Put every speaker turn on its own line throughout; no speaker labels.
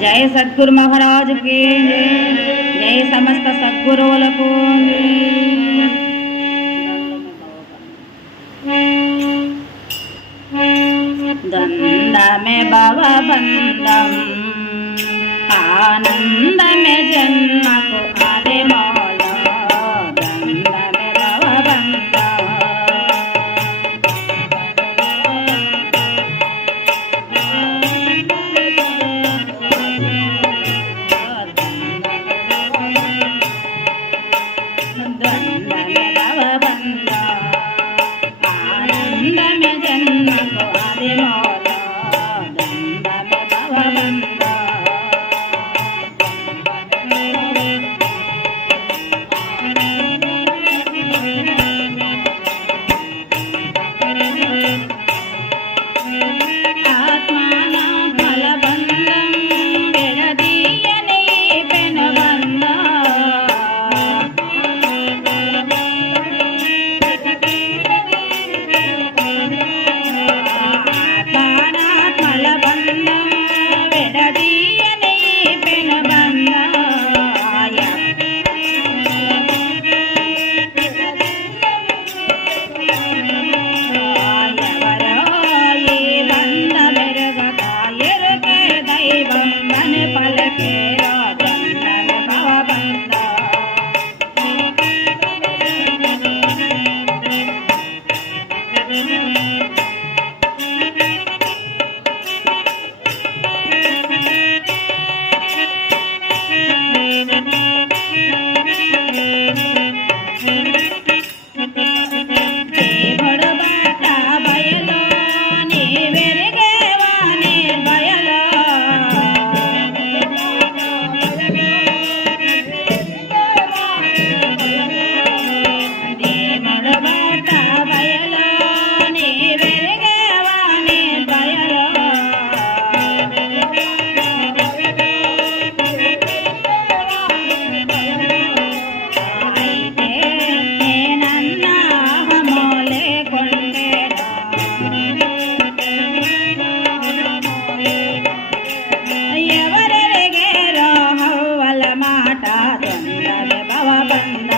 जय सद्गु महाराज की जय। समस्त सद्गु दंदमे भव बंदम। आनंदमे जन्म మాట తొందర భవబంధ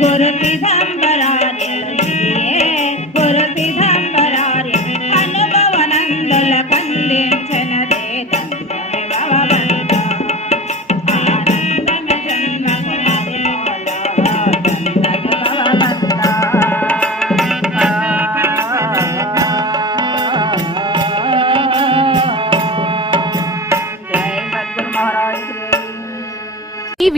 గురు పిదంబరార్యలు గురు పిదంబరార్య అనుభవనందుల కందించినదే తండ్రి